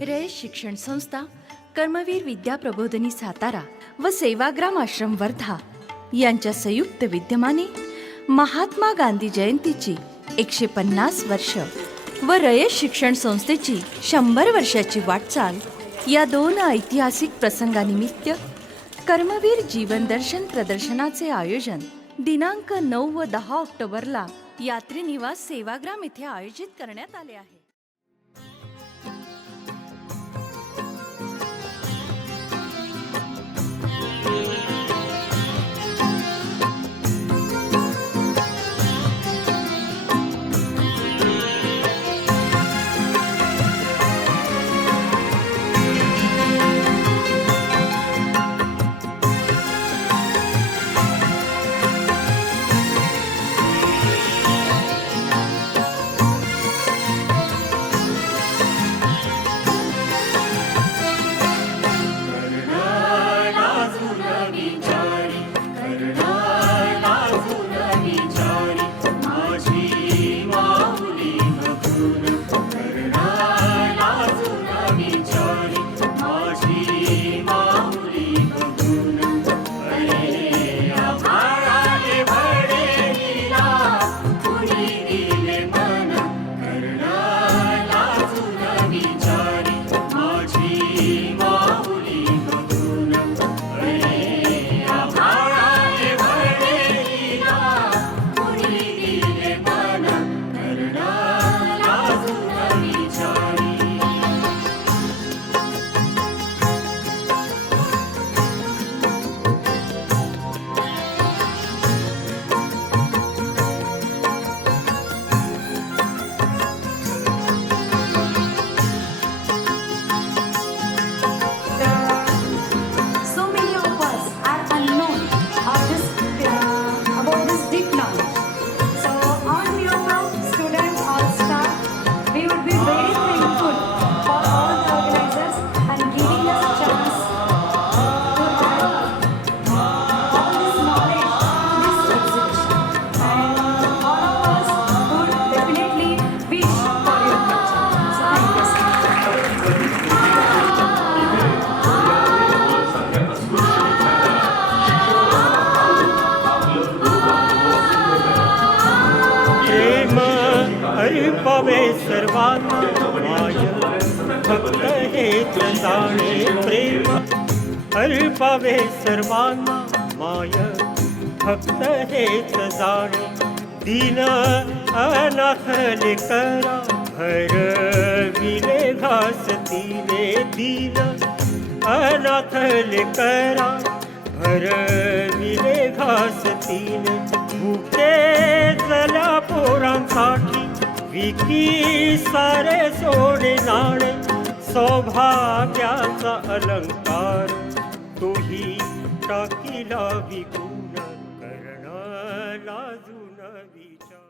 रयत शिक्षण संस्था कर्मवीर विद्या प्रबोधनी सातारा व सेवाग्राम आश्रम वर्धा यांच्या संयुक्त विद्यमाने महात्मा गांधी जयंतीची एकशे पन्नास वर्ष व रयत शिक्षण संस्थेची शंभर वर्षाची वाटचाल या दोन ऐतिहासिक प्रसंगानिमित्त कर्मवीर जीवन दर्शन प्रदर्शनाचे आयोजन दिनांक नऊ व दहा ऑक्टोबरला यात्रीनिवास सेवाग्राम येथे आयोजित करण्यात आले आहे. अर्पवे सर्वांना माय फक्त हेच जाणे प्रेम. अर्पवे सर्वांना माय फक्त हेच जाणे दिन अनाथ करा भर विले घास तिने दिन. अनाथ करा भर विले घास तिने भुके जला पोरांसाठी विकी सारे सोडे सौभाग्याचा अलंकार. तोही टाकीला विकून करण लाजून विचार.